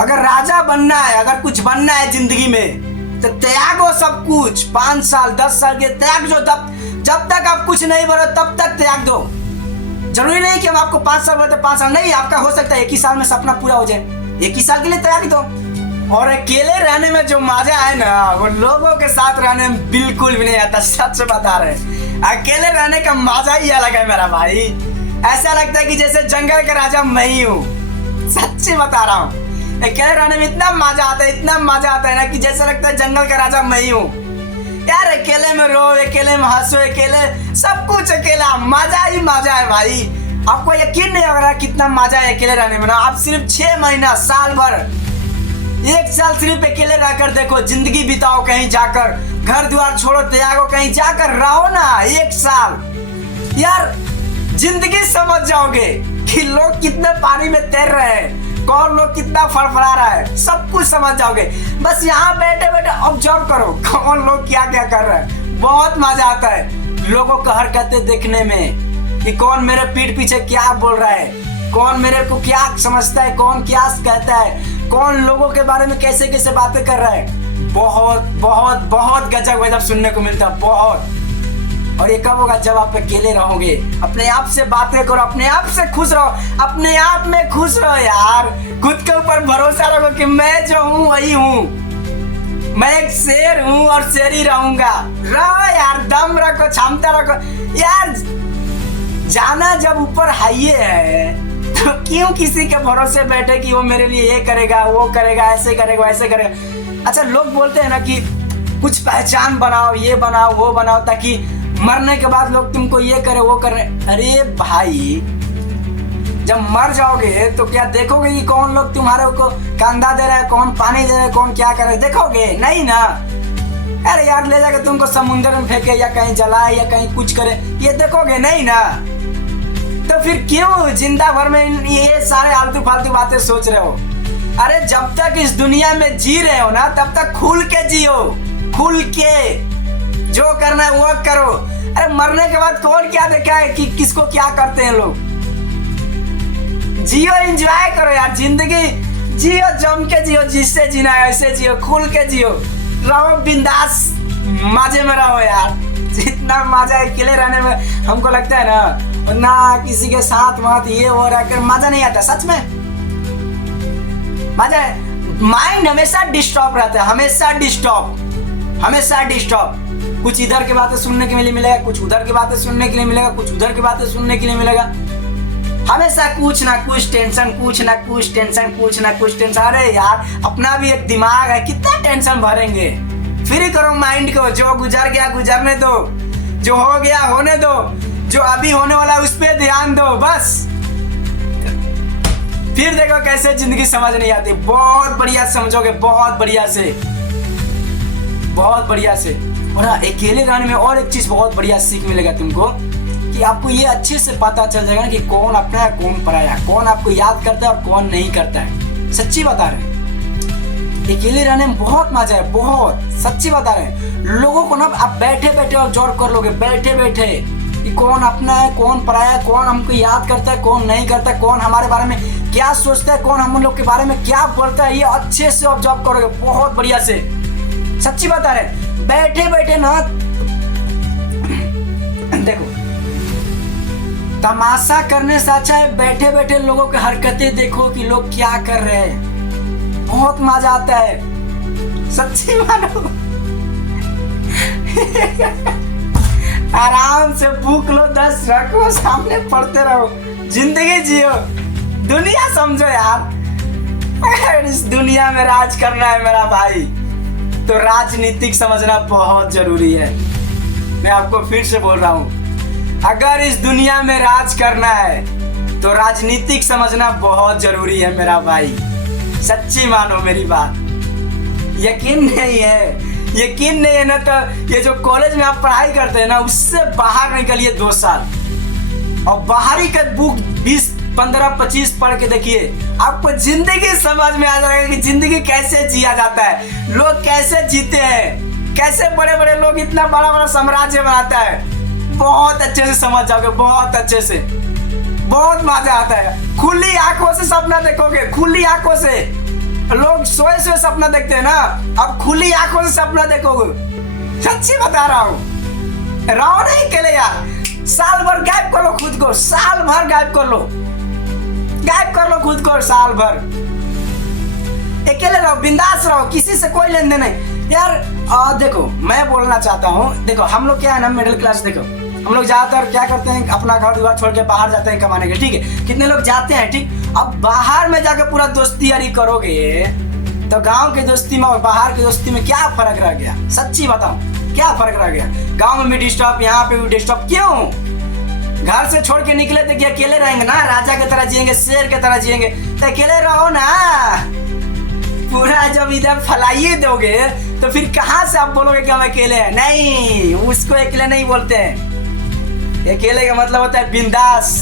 अगर राजा बनना है, अगर कुछ बनना है जिंदगी में, तो त्यागो सब कुछ। 5 साल 10 साल के त्याग जो, जब तक आप कुछ नहीं बनो तब तक त्याग दो। जरूरी नहीं कि हम आपको 5 साल बोलते 5 साल नहीं, आपका हो सकता है 1 ही साल में सपना पूरा हो जाए। 1 ही साल के लिए त्याग दो। और अकेले रहने में जो मजा है ना, वो लोगों के साथ रहने में बिल्कुल भी नहीं आता। सच बता रहे, अकेले रहने का मजा ही अलग है मेरा भाई। ऐसा लगता है कि जैसे जंगल का राजा मैं ही हूँ। सच्ची बता रहा हूँ, अकेले रहने में इतना मजा आता है, इतना मजा आता है ना कि जैसा लगता है जंगल का राजा मैं ही हूँ यार। अकेले में रो, अकेले में हंसो, अकेले सब कुछ अकेला, मजा ही मजा है भाई। आपको यकीन नहीं हो रहा कितना मजा है अकेले रहने में ना। आप सिर्फ 6 महीना, साल भर, 1 साल सिर्फ अकेले रहकर देखो, जिंदगी बिताओ कहीं जाकर, घर द्वार छोड़ो, त्यागो, कहीं जाकर रहो ना 1 साल यार। जिंदगी समझ जाओगे कि लोग कितने पानी में तैर रहे हैं, कौन लोग कितना फड़फड़ा रहा है, सब कुछ समझ जाओगे। बस यहाँ बैठे बैठे ऑब्जर्व करो कौन लोग क्या क्या कर रहे हैं। बहुत मजा आता है लोगों को हरकतें देखने में कि कौन मेरे पीठ पीछे क्या बोल रहा है, कौन मेरे को क्या समझता है, कौन क्या कहता है, कौन लोगों के बारे में कैसे कैसे बातें कर रहा है। बहुत बहुत बहुत गजब गजब सुनने को मिलता है, बहुत। और ये कब होगा? जब आप अकेले रहोगे, अपने आप से बातें करो, अपने आप से खुश रहो, अपने आप में खुश रहो यार। खुद के ऊपर भरोसा रखो कि मैं जो हूँ वही हूँ, मैं एक शेर हूँ और शेर ही रहूंगा। रहो यार, दम रखो, क्षमता रखो यार। जाना जब ऊपर हाईए है तो क्यों किसी के भरोसे बैठे कि वो मेरे लिए ये करेगा, वो करेगा, ऐसे करेगा, ऐसे करेगा। अच्छा, लोग बोलते हैं ना कि कुछ पहचान बनाओ, ये बनाओ, वो बनाओ, ताकि मरने के बाद लोग तुमको ये करे, वो करे। अरे भाई, जब मर जाओगे तो क्या देखोगे कि कौन लोग तुम्हारे को कंधा दे रहा है, कौन पानी दे रहा है, कौन क्या करे? देखोगे नहीं ना। अरे यार, ले जाके तुमको समुद्र में फेंके या कहीं जलाए या कहीं कुछ करे, ये देखोगे नहीं ना। तो फिर क्यों जिंदा भर में ये सारे आलतू फालतू बातें सोच रहे हो? अरे जब तक इस दुनिया में जी रहे हो ना, तब तक खुल के जियो, खुल के जो करना है वो करो। अरे मरने के बाद कौन क्या देखा है कि किसको क्या करते हैं लोग। जियो, एंजॉय करो यार, जिंदगी जियो, जम के जियो, जिससे जीना है ऐसे जियो, खुल के जियो, रहो बिंदास, मजे में रहो यार। जितना मजा अकेले रहने में हमको लगता है ना किसी के साथ मत ये हो रहा है, मजा नहीं आता सच में। मजा है, माइंड हमेशा डिस्टर्ब रहता है, हमेशा डिस्टर्ब, हमेशा डिस्टर्ब। कुछ इधर की बातें सुनने के लिए मिलेगा, कुछ उधर की बातें सुनने के लिए मिलेगा, कुछ उधर की बातें सुनने के लिए मिलेगा। हमेशा कुछ ना कुछ टेंशन, कुछ ना कुछ टेंशन, कुछ ना कुछ टेंशन। अरे यार, अपना भी एक दिमाग है, कितना टेंशन भरेंगे। फ्री करो माइंड को, जो गुजर गया गुजरने दो, जो हो गया होने दो, जो अभी होने वाला उस पर ध्यान दो बस। फिर देखो कैसे जिंदगी समझ नहीं आती। बहुत बढ़िया समझोगे, बहुत बढ़िया से, बहुत बढ़िया से। और अकेले रहने में और एक चीज बहुत बढ़िया सीख मिलेगा तुमको कि आपको ये अच्छे से पता चल जाएगा कि कौन अपना है, कौन पराया है, कौन आपको याद करता है और कौन नहीं करता है। सच्ची बता रहे हैं, अकेले रहने में बहुत मजा है, बहुत। सच्ची बता रहे हैं, लोगों को ना आप बैठे बैठे ऑब्जर्व कर लोगे, बैठे बैठे कि कौन अपना है, कौन पराया है, कौन हमको याद करता है, कौन नहीं करता है, कौन हमारे बारे में क्या सोचता है, कौन हम लोग के बारे में क्या बोलता है। ये अच्छे से ऑब्जर्व करोगे, बहुत बढ़िया से। सच्ची बता रहे, बैठे बैठे ना देखो, तमाशा करने से अच्छा है बैठे बैठे लोगों की हरकतें देखो कि लोग क्या कर रहे हैं। बहुत मजा आता है, सच्ची मानो। आराम से भूख लो, 10 रखो, सामने पढ़ते रहो, जिंदगी जियो, दुनिया समझो यार। इस दुनिया में राज करना है मेरा भाई, तो राजनीतिक समझना बहुत जरूरी है। मैं आपको फिर से बोल रहा हूं, अगर इस दुनिया में राज करना है तो राजनीतिक समझना बहुत जरूरी है मेरा भाई। सच्ची मानो मेरी बात। यकीन नहीं है, यकीन नहीं है ना, तो ये जो कॉलेज में आप पढ़ाई करते हैं ना, उससे बाहर निकलिए 2 साल और बाहरी का बुक 20, 15, 25 पढ़ के देखिए, आपको जिंदगी समझ में आ जाएगा कि जिंदगी कैसे जिया जाता है, लोग कैसे जीते हैं, कैसे बड़े बड़े लोग इतना बड़ा बड़ा साम्राज्य बनाता है। बहुत अच्छे से समझ जाओगे, बहुत अच्छे से, बहुत मजा आता है। खुली आंखों से सपना देखोगे, खुली आंखों से। लोग सोए सोए सपना देखते हैं ना, अब खुली आंखों से सपना देखोगे। सच्ची बता रहा हूँ, रहो नहीं अकेले यार। साल भर गायब कर लो खुद को, साल भर गायब कर लो, गायब कर लो खुद को साल भर। अकेले रहो, बिंदास रहो, किसी से कोई लेन देन नहीं यार। देखो मैं बोलना चाहता हूँ, देखो हम लोग क्या है ना, मिडिल क्लास, देखो हम लोग ज्यादातर क्या करते हैं, अपना घर द्वार छोड़ के बाहर जाते हैं कमाने के, ठीक है, कितने लोग जाते हैं, ठीक। अब बाहर में जाकर पूरा दोस्ती यारी करोगे तो गांव की दोस्ती में और बाहर की दोस्ती में क्या फर्क रह गया? सच्ची बताओ क्या फर्क रह गया? गांव में भी डिस्टर्ब, यहाँ पे भी डिस्टर्ब, क्यों? घर से छोड़ के निकले थे कि अकेले रहेंगे ना, राजा की तरह जिएंगे, शेर की तरह जिएंगे, तो अकेले रहो ना। पूरा जब इधर फैलाइए दोगे तो फिर कहाँ से आप बोलोगे कि हम अकेले हैं? नहीं, उसको अकेले नहीं बोलते हैं। अकेले का मतलब होता है बिंदास,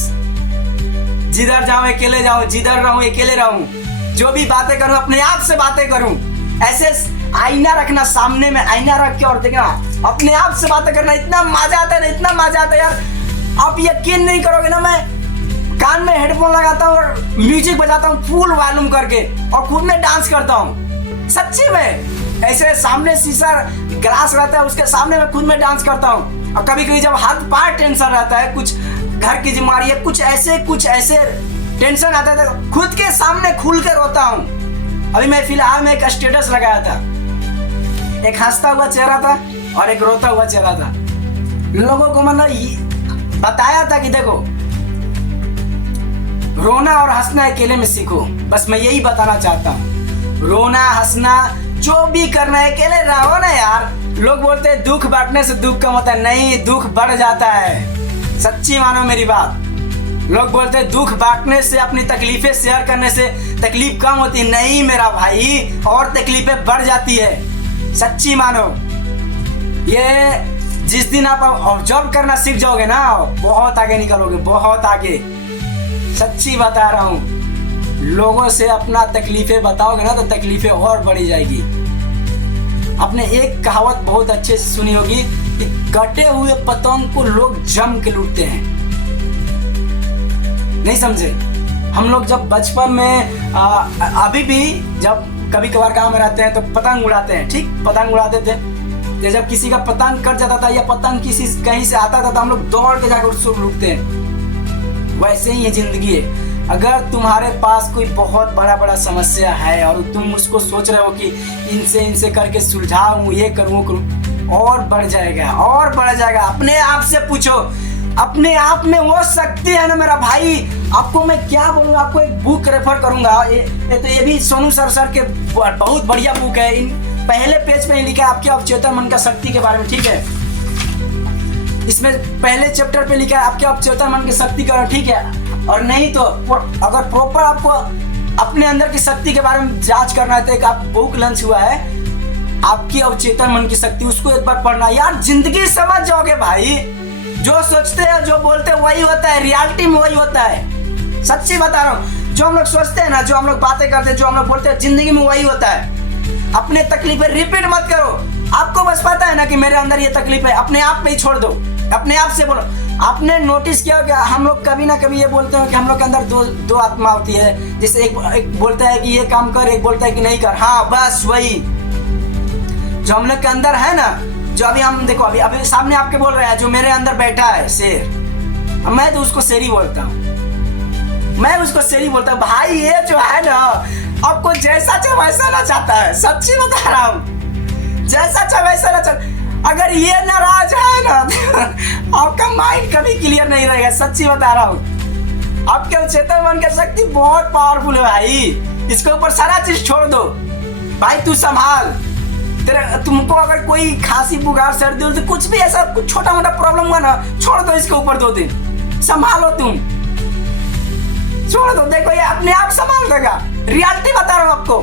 जिधर जाऊं अकेले जाऊं, जिधर रहूं अकेले रहूं, जो भी बातें करूं अपने आप से बातें करूं। ऐसे आईना रखना सामने में, आईना रख के और देखना, अपने आप से बातें करना, इतना मजा आता है ना, इतना मजा आता है यार, आप यकीन नहीं करोगे ना। मैं कान में हेडफोन लगाता हूँ और म्यूजिक बजाता हूँ फुल वॉल्यूम करके और खुद में डांस करता हूँ, सच्ची में। ऐसे सामने शीशा ग्लास रहता है, उसके सामने मैं खुद में डांस करता हूँ। और कभी कभी जब हाथ पार टेंशन रहता है, कुछ घर की जिम्मेदारी है, कुछ ऐसे टेंशन आता है तो खुद के सामने खुल के रोता हूँ। अभी मैं फिलहाल में एक स्टेटस लगाया था, एक हंसता हुआ चेहरा था और एक रोता हुआ चेहरा था। लोगों को मतलब बताया था कि देखो, रोना और हंसना अकेले में सीखो, बस मैं यही बताना चाहता हूँ। रोना हंसना जो भी करना है अकेले रहो ना यार। लोग बोलते हैं दुख बांटने से दुख कम होता है, नहीं, दुख बढ़ जाता है। सच्ची मानो मेरी बात। लोग बोलते हैं दुख बांटने से, अपनी तकलीफें शेयर करने से तकलीफ कम होती है, नहीं मेरा भाई, और तकलीफें बढ़ जाती है। सच्ची मानो, ये जिस दिन आप ऑब्जर्व करना सीख जाओगे ना, बहुत आगे निकलोगे, बहुत आगे। सच्ची बता रहा हूँ, लोगों से अपना तकलीफें बताओगे ना तो तकलीफें और बढ़ी जाएगी। आपने एक कहावत बहुत अच्छे से सुनी होगी कि कटे हुए पतंग को लोग जम के लूटते हैं। नहीं समझे? हम लोग जब बचपन में अभी भी जब कभी कभार गांव में रहते हैं तो पतंग उड़ाते हैं, ठीक, पतंग उड़ाते थे। जब किसी का पतंग कट जाता था या पतंग किसी कहीं से आता था तो हम लोग दौड़ के जाकर उसको लूटते हैं। वैसे ही ये जिंदगी है। अगर तुम्हारे पास कोई बहुत बड़ा समस्या है और तुम उसको सोच रहे हो कि इनसे करके सुलझाऊं, ये करूं, और बढ़ जाएगा, और बढ़ जाएगा। अपने आप से पूछो, अपने आप में वो शक्ति है ना मेरा भाई। आपको मैं क्या बोलूं, आपको एक बुक रेफर करूंगा। ये भी सोनू सर के बहुत बढ़िया बुक है। इन पहले पेज पे लिखा है आपके अवचेतन मन का शक्ति के बारे में, ठीक है। इसमें पहले चैप्टर पे लिखा है आपके अवचेतन मन की शक्ति का, ठीक है। और नहीं तो अगर प्रॉपर आपको अपने अंदर की शक्ति के बारे में जांच करना है तो एक आप बुक लॉन्च हुआ है, आपकी अवचेतन मन की शक्ति, उसको एक बार पढ़ना यार, जिंदगी समझ जाओगे भाई। जो सोचते हैं, जो बोलते हैं वही होता है, रियलिटी में वही होता है। सच्ची बता रहा हूँ, जो हम लोग सोचते हैं ना, जो हम लोग बातें करते हैं, जो हम लोग बोलते हैं, जिंदगी में वही होता है। अपने तकलीफें रिपीट मत करो। आपको बस पता है ना कि मेरे अंदर ये तकलीफ है, अपने आप पे ही छोड़ दो, अपने आप से बोलो। आपने नोटिस किया कि हम लोग कभी ना कभी ये बोलते हैं कि हम लोग के अंदर दो आत्मा होती है। जैसे एक बोलता है कि ये काम कर, एक बोलता है कि नहीं कर। हाँ, बस वही जो हम लोग के अंदर है ना, जो अभी हम देखो, अभी सामने आपके बोल रहे हैं, जो मेरे अंदर बैठा है शेर, मैं तो उसको शेर ही बोलता हूँ, मैं उसको शेर ही बोलता हूँ। भाई ये जो है ना, आपको जैसा चाहे वैसा ना चाहता है। सच्ची बता रहा हूँ, जैसा चाहे वैसा ना चाहता। अगर ये नाराज है ना आपका माइंड कभी क्लियर नहीं रहेगा। सच्ची बता रहा हूँ, आपके अवचेतन मन की शक्ति बहुत पावरफुल है भाई। इसके ऊपर सारा चीज छोड़ दो भाई, तू संभाल। तुमको अगर कोई खांसी बुखार सर्दी उर्दी कुछ भी ऐसा कुछ छोटा मोटा प्रॉब्लम हुआ ना, छोड़ दो इसके ऊपर 2 दिन, संभालो तुम, छोड़ दो। देखो ये अपने आप संभाल देगा। रियलिटी बता रहा हूँ आपको,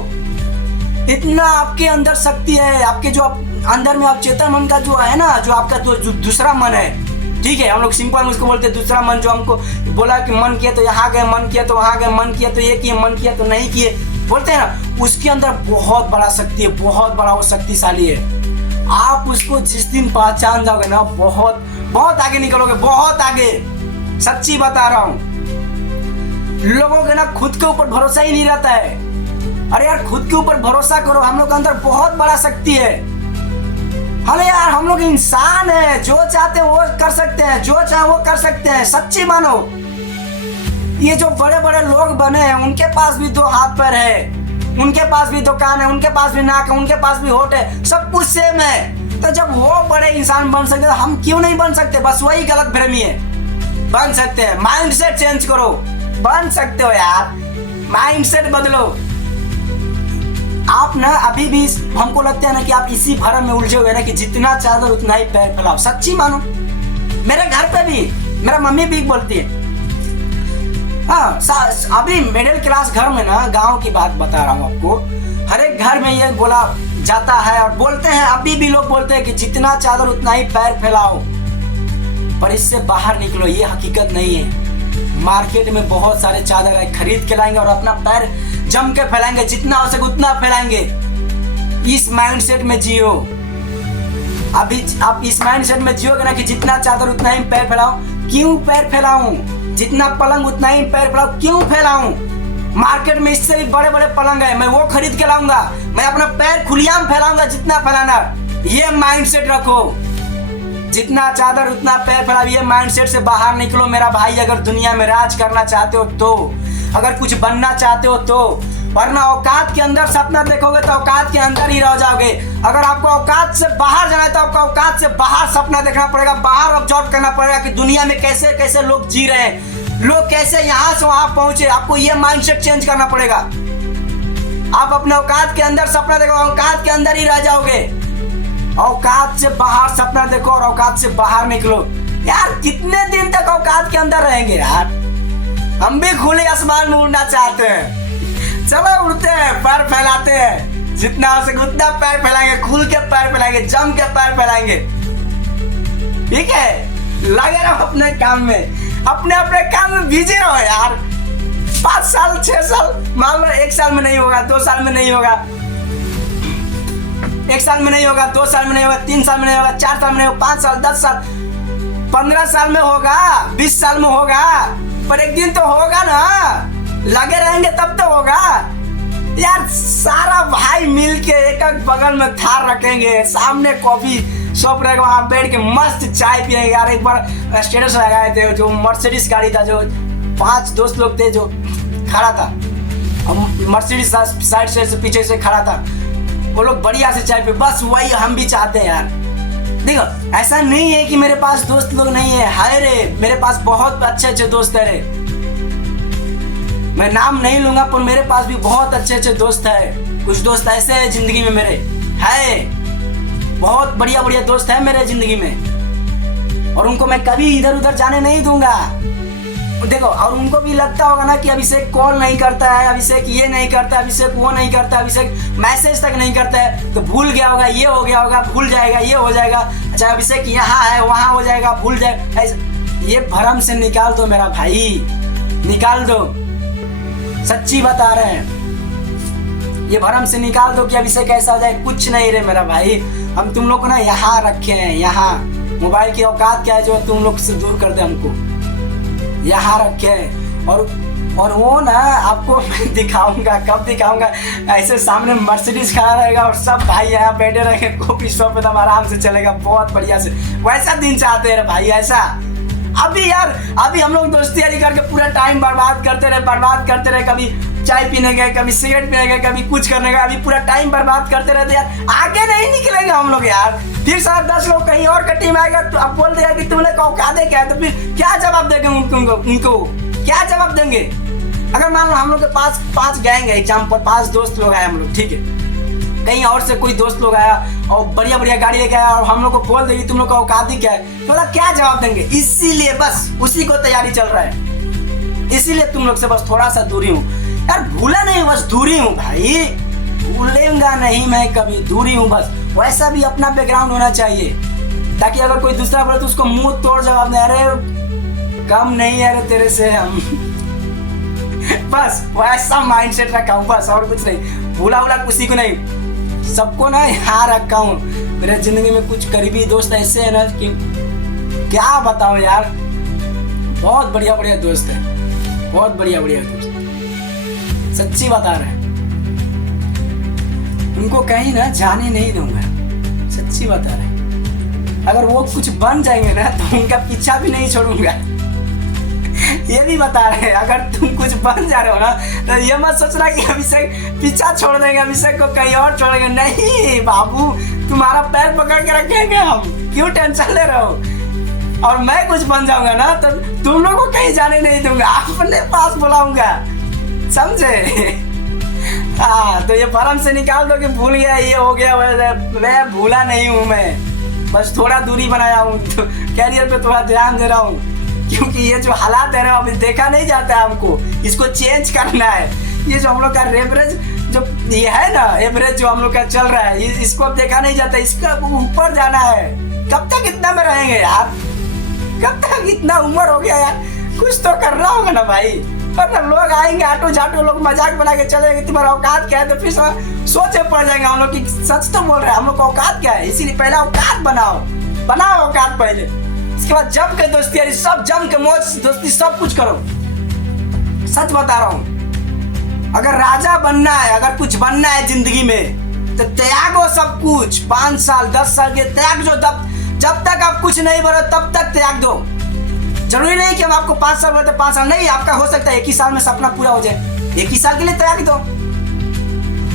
इतना आपके अंदर शक्ति है। आपके जो अंदर में अवचेतन मन का जो है ना, जो आपका जो दूसरा मन है, ठीक है, हम लोग सिंपल उसको बोलते हैं दूसरा मन। जो हमको बोला कि मन किया तो यहाँ गए, मन किया तो वहाँ गए, मन किया तो ये किए, मन किया तो नहीं किए, बोलते हैं ना, उसके अंदर बहुत बड़ा शक्ति है, बहुत बड़ा वो शक्तिशाली है। आप उसको जिस दिन पहचान जाओगे ना, बहुत बहुत आगे निकलोगे, बहुत आगे। सच्ची बता रहा हूँ, लोगों के ना खुद के ऊपर भरोसा ही नहीं रहता है। अरे यार खुद के ऊपर भरोसा करो, हम लोग के अंदर बहुत बड़ा शक्ति है। अरे यार हम लोग इंसान है, जो चाहते हैं वो कर सकते हैं, जो चाहे वो कर सकते हैं, सच्ची मानो। ये जो बड़े बड़े लोग बने हैं उनके पास भी 2 हाथ पैर है, उनके पास भी दुकान है, उनके पास भी नाक है, उनके पास भी होठ है, सब कुछ सेम है। तो जब वो बड़े इंसान बन सकते तो हम क्यों नहीं बन सकते? बस वही गलत भ्रमी है। बन सकते हैं, माइंडसेट चेंज करो, बन सकते हो यार, माइंडसेट बदलो। आप ना अभी भी हमको लगता है ना कि आप इसी भरम में उलझे हुए ना कि जितना चादर उतना ही पैर फैलाओ। सच्ची मानो, मेरे घर पे भी मेरा मम्मी भी बोलती है। हाँ, अभी मिडिल क्लास घर में ना, गांव की बात बता रहा हूँ आपको, हर एक घर में ये बोला जाता है और बोलते हैं, अभी भी लोग बोलते हैं कि जितना चादर उतना ही पैर फैलाओ। पर इससे बाहर निकलो, ये हकीकत नहीं है। मार्केट में बहुत सारे चादर है, खरीद के लाएंगे और अपना पैर जम के फैलाएंगे, जितना हो सके उतना फैलाएंगे। इस माइंडसेट में जियो। अभी आप इस माइंडसेट में जियोगे ना कि जितना चादर उतना ही पैर फैलाओ। क्यों पैर फैलाऊं? जितना पलंग उतना ही पैर फैलाओ, क्यों फैलाऊं? मार्केट में इससे भी बड़े बड़े पलंग है, मैं वो खरीद के लाऊंगा, मैं अपना पैर खुलेआम फैलाऊंगा जितना फैलाना। ये माइंडसेट रखो, जितना चादर उतना पैर फैलाओ। ये माइंडसेट से बाहर निकलो मेरा भाई, अगर दुनिया में राज करना चाहते हो तो, अगर कुछ बनना चाहते हो तो। वरना औकात के अंदर सपना देखोगे तो औकात के अंदर ही रह जाओगे। अगर आपको औकात से बाहर जाना है तो आपको औकात से बाहर सपना देखना पड़ेगा, बाहर ऑब्जर्व करना पड़ेगा कि दुनिया में कैसे कैसे लोग जी रहे हैं, लोग कैसे यहाँ से वहां पहुंचे। आपको ये माइंडसेट चेंज करना पड़ेगा। आप अपने औकात के अंदर सपना देखो, औकात के अंदर ही रह जाओगे। औकात से बाहर सपना देखो और औकात से बाहर निकलो। यार कितने दिन तक औकात के अंदर रहेंगे यार? हम भी खुले आसमान में उड़ना चाहते हैं। चलो उड़ते हैं, पैर फैलाते हैं, जितना हो सके उतना पैर फैलाएंगे, खुल के पैर फैलाएंगे, जम के पैर फैलाएंगे। ठीक है, लगे रहो अपने काम में, अपने अपने काम में बिजी रहो यार। 5 साल 6 साल, मान लो 1 साल में नहीं होगा, 2 साल में नहीं होगा, 1 साल में नहीं होगा, 2 साल में नहीं होगा, 3 साल में नहीं होगा, 4 साल में नहीं होगा, 5 साल, 10 साल, 15 साल में होगा, 20 साल में होगा, पर एक दिन तो होगा ना। लगे रहेंगे तब तो होगा यार। सारा भाई मिलके एक एक बगल में थार रखेंगे, सामने कॉफी शॉप रहेगा, वहां बैठ के मस्त चाय पिएंगे। यार एक बार स्टेटस लगाए थे, जो मर्सिडीज गाड़ी था, जो 5 दोस्त लोग थे जो खड़ा था, मर्सिडीज साइड से पीछे से खड़ा था, वो लोग बढ़िया से चाय पे, बस वही हम भी चाहते हैं यार। देखो ऐसा नहीं है कि मेरे पास दोस्त लोग नहीं है, हाय रे मेरे पास बहुत अच्छे अच्छे दोस्त है रे। मैं नाम नहीं लूंगा पर मेरे पास भी बहुत अच्छे अच्छे दोस्त है। कुछ दोस्त ऐसे हैं जिंदगी में मेरे, है बहुत बढ़िया बढ़िया दोस्त है मेरे जिंदगी में, और उनको मैं कभी इधर उधर जाने नहीं दूंगा। देखो, और उनको भी लगता होगा ना कि अभिषेक कॉल नहीं करता है, अभिषेक ये नहीं करता, अभिषेक वो नहीं करता, अभिषेक मैसेज तक नहीं करता है, तो भूल गया होगा, ये हो गया होगा, भूल जाएगा, ये हो जाएगा, अच्छा अभिषेक यहाँ है वहाँ हो जाएगा, भूल जाएगा। ये भरम से निकाल दो मेरा भाई, निकाल दो, सच्ची बता रहे हैं। ये भरम से निकाल दो कि अभिषेक ऐसा हो जाए, कुछ नहीं रे मेरा भाई। हम तुम लोग को ना यहाँ रखे हैं, यहाँ मोबाइल की औकात क्या है जो तुम लोग से दूर कर दे, हमको यहाँ रखे। और वो ना आपको मैं दिखाऊंगा, कब दिखाऊंगा, ऐसे सामने मर्सिडीज खड़ा रहेगा और सब भाई यहाँ बैठे रहेंगे, कॉफी शॉप पे, तो आराम से चलेगा बहुत बढ़िया से। वैसा दिन चाहते हैं भाई, ऐसा। अभी यार अभी हम लोग दोस्ती यारी करके पूरा टाइम बर्बाद करते रहे, कभी चाय पीने गए, कभी सिगरेट पीने गए, कभी कुछ करने गए, अभी पूरा टाइम बर्बाद करते रहते यार। आगे नहीं निकलेंगे हम लोग यार। फिर 7-10 लोग कहीं और का टीम आएगा तो अब बोल देगा कि तुमने औकात क्या है, तो फिर क्या जवाब देंगे उनको क्या जवाब देंगे? अगर मान लो हम लोग के पास 5 गैंग है, एग्जाम्पल 5 दोस्त लोग आए हम लोग, ठीक है, कहीं और से कोई दोस्त लोग आया और बढ़िया बढ़िया गाड़ी लेके आया और हम लोग को बोल देगी तुम लोग का औकात ही क्या है, तो क्या जवाब देंगे? इसीलिए बस उसी को तैयारी चल रहा है, इसीलिए तुम लोग से बस थोड़ा सा दूरी हूँ यार। भूला नहीं, बस दूरी हूँ भाई, भूलेगा नहीं मैं कभी, दूरी हूँ बस। वैसा भी अपना बैकग्राउंड होना चाहिए, ताकि अगर कोई दूसरा बोले तो उसको मुंह तोड़ जवाब नहीं, अरे कम नहीं है रे तेरे से हम बस वैसा माइंडसेट रखा हूँ बस, और कुछ नहीं। भूला किसी को नहीं, सबको ना यहाँ रखा हूँ। मेरे जिंदगी में कुछ करीबी दोस्त ऐसे हैं ना कि क्या बताओ यार, बहुत बढ़िया बढ़िया दोस्त है, बहुत बढ़िया बढ़िया दोस्त, सच्ची बता रहे हैं। उनको कहीं ना जाने नहीं दूंगा। सच्ची बता रहे, अगर वो कुछ बन जाएंगे ना तो उनका पीछा भी नहीं छोड़ूंगा। ये भी बता रहे हैं, अगर तुम कुछ बन जा रहे हो ना तो ये मत सोचना कि अभिषेक पीछा छोड़ देंगे, अभिषेक को कहीं और छोड़ेंगे। नहीं बाबू, तुम्हारा पैर पकड़ के रखेंगे हम, क्यों टेंशन ले रहे हो। और मैं कुछ बन जाऊंगा ना तो तुम लोगों को कहीं जाने नहीं दूंगा, अपने पास बुलाऊंगा, समझे। हाँ, तो ये फॉर्म से निकाल दो कि भूल गया, ये हो गया। मैं भूला नहीं हूँ, मैं बस थोड़ा दूरी बनाया हूँ, तो कैरियर पे थोड़ा ध्यान दे रहा हूँ, क्योंकि ये जो हालात है ना अभी देखा नहीं जाता है, हमको इसको चेंज करना है। ये जो हम लोग का एवरेज जो ये है ना, एवरेज जो हम लोग का चल रहा है, इसको अब देखा नहीं जाता, इसका ऊपर जाना है। कब तक इतना में रहेंगे यार, कब तक इतना उम्र हो गया यार, कुछ तो करना होगा ना भाई। वरना लोग आएंगे आटो जाटो, लोग मजाक बना के चलेंगे, तुम्हारा औकात क्या है, तो फिर सोचे पड़ जाएंगे हम लोग की सच तो बोल रहे हैं, हम लोग का औकात क्या है। इसीलिए पहले औकात बनाओ औकात पहले, इसके बाद जम के दोस्ती यारी, सब जम के मौज दोस्ती सब कुछ करो। सच बता रहा हूँ, अगर राजा बनना है, अगर कुछ बनना है जिंदगी में तो त्यागो सब कुछ। 5 साल 10 साल के त्याग जो, जब तक आप कुछ नहीं बनो तब तक त्याग दो। जरूरी नहीं कि हम आपको 5 साल बोलते 5 साल नहीं, आपका हो सकता है 1 ही साल में सपना पूरा हो जाए, 1 ही साल के लिए त्याग दो।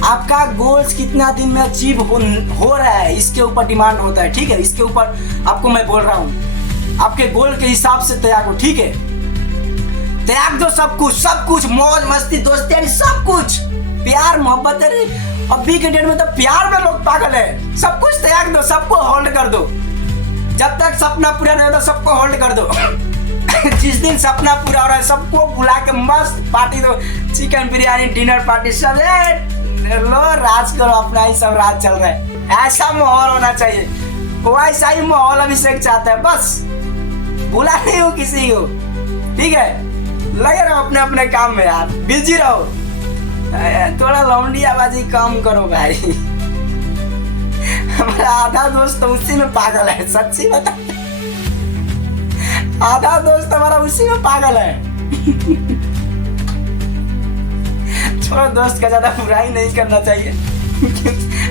आपका गोल्स कितना दिन में अचीव हो रहा है, इसके ऊपर डिमांड होता है, ठीक है। इसके ऊपर आपको मैं बोल रहा हूँ, आपके गोल के हिसाब से त्यागो, ठीक है। त्याग दो सब कुछ, मौज मस्ती दोस्ती यानी सब कुछ, प्यार मोहब्बत। अरे अभी के डेट में तो प्यार में लोग पागल है। सब कुछ त्याग दो, सबको होल्ड कर दो। जब तक सपना पूरा नहीं होता सबको होल्ड कर दो। जिस दिन सपना पूरा हो रहा है सबको बुला के मस्त पार्टी दो, चिकन बिरयानी डिनर पार्टी, सब लो राज करो, अपना ही सब राज चल रहा है। ऐसा माहौल होना चाहिए, वैसा ही माहौल अभिषेक चाहता है। बस बुला नहीं हो किसी को, ठीक है। लगे रहो अपने अपने काम में यार, बिजी रहो, थोड़ा लौंडियाबाजी कम करो भाई। हमारा आधा दोस्त तो उसी में पागल है, सच्ची बता, आधा दोस्त हमारा उसी में पागल है। छोड़ो, दोस्त का ज्यादा बुराई नहीं करना चाहिए,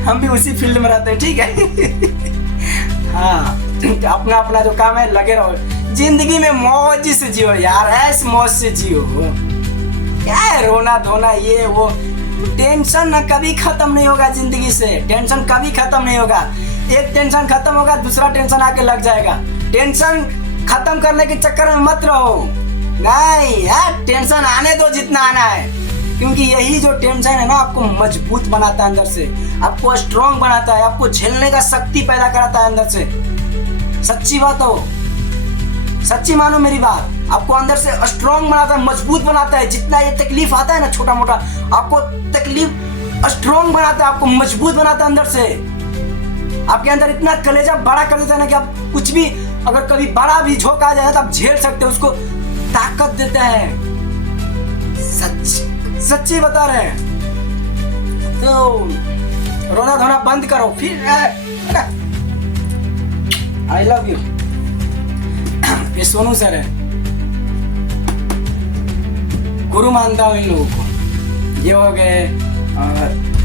हम भी उसी फील्ड में रहते हैं, ठीक है। हाँ, अपना अपना जो काम है लगे रहो, जिंदगी में मौज से जियो यार, ऐसे मौज से जियो। क्या है रोना धोना ये वो, टेंशन ना कभी खत्म नहीं होगा जिंदगी से, टेंशन कभी खत्म नहीं होगा। एक टेंशन खत्म होगा दूसरा टेंशन आके लग जाएगा। टेंशन खत्म करने के चक्कर में मत रहो, नहीं यार, टेंशन आने दो जितना आना है, क्योंकि यही जो टेंशन है ना आपको मजबूत बनाता है अंदर से, आपको स्ट्रॉन्ग बनाता है, आपको झेलने का शक्ति पैदा कराता है अंदर से। सच्ची बात हो, सच्ची मानो मेरी बात, आपको अंदर से स्ट्रॉन्ग बनाता है, मजबूत बनाता है। जितना ये तकलीफ आता है ना छोटा मोटा, आपको तकलीफ स्ट्रॉन्ग बनाता है, आपको मजबूत बनाता है अंदर से। आपके अंदर इतना कलेजा बड़ा कर देता है ना कि आप कुछ भी, अगर कभी बड़ा भी झोंका आ जाए तो आप झेल सकते हो, उसको ताकत देता है। सच्ची बता रहे हैं। तो रोना धोना बंद करो, फिर आई लव यू। ये सोनू सर है, गुरु मानता हूँ इन लोगों को। ये हो गए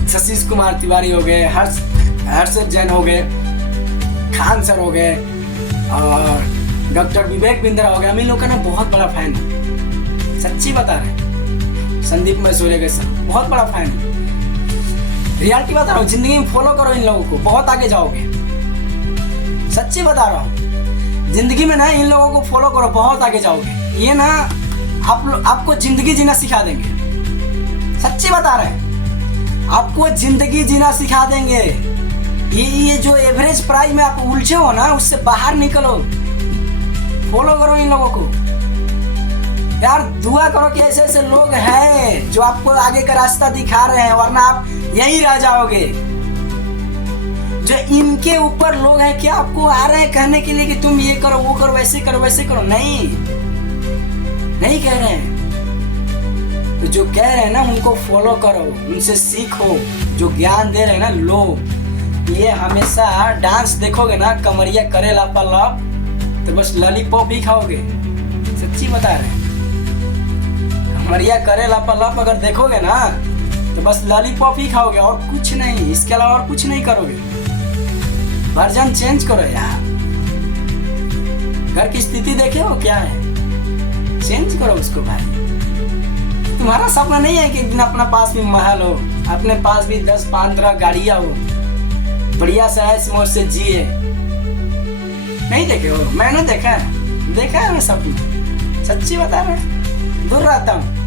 शशिश कुमार तिवारी हो गए, हर्षद जैन हो गए, खान सर हो गए, और डॉक्टर विवेक बिंद्रा हो गया। हम इन लोग का ना बहुत बड़ा फैन है, सच्ची बता रहे हैं। संदीप मैसूरे के सर बहुत बड़ा फैन है, रियलिटी बता रहा हूँ। जिंदगी में फॉलो करो इन लोगों को, बहुत आगे जाओगे। सच्ची बता रहा हूँ, जिंदगी में ना इन लोगों को फॉलो करो, बहुत आगे जाओगे। ये ना आपको जिंदगी जीना सिखा देंगे, सच्ची बता रहे हैं, आपको जिंदगी जीना सिखा देंगे। ये जो एवरेज प्राइस में आप उलझे हो ना, उससे बाहर निकलो, फॉलो करो इन लोगों को यार। दुआ करो कि ऐसे ऐसे लोग हैं जो आपको आगे का रास्ता दिखा रहे हैं, वरना आप यहीं रह जाओगे। जो इनके ऊपर लोग हैं क्या आपको आ रहे हैं कहने के लिए कि तुम ये करो वो करो वैसे करो वैसे करो, नहीं कह रहे हैं। तो जो कह रहे हैं ना उनको फॉलो करो, उनसे सीखो, जो ज्ञान दे रहे हैं ना लो। ये हमेशा डांस देखोगे ना, कमरिया करे लापालाप, तो बस लॉलीपॉप ही खाओगे, सच्ची बता रहे हैं। कमरिया करे लापालाप अगर देखोगे ना तो तो बस लॉलीपॉप ही खाओगे और कुछ नहीं, इसके अलावा और कुछ नहीं करोगे। वर्जन चेंज करो यार। घर की स्थिति देखे हो क्या है, चेंज करो उसको भाई। तुम्हारा सपना नहीं है कि एक दिन अपना पास भी महल हो, अपने पास भी 10-15 गाड़ियां हो, बढ़िया से ऐश मौज से जिए। नहीं देखे हो? मैंने देखा है मैं सपना, सच्ची बता रहा, दूर रहता हूँ।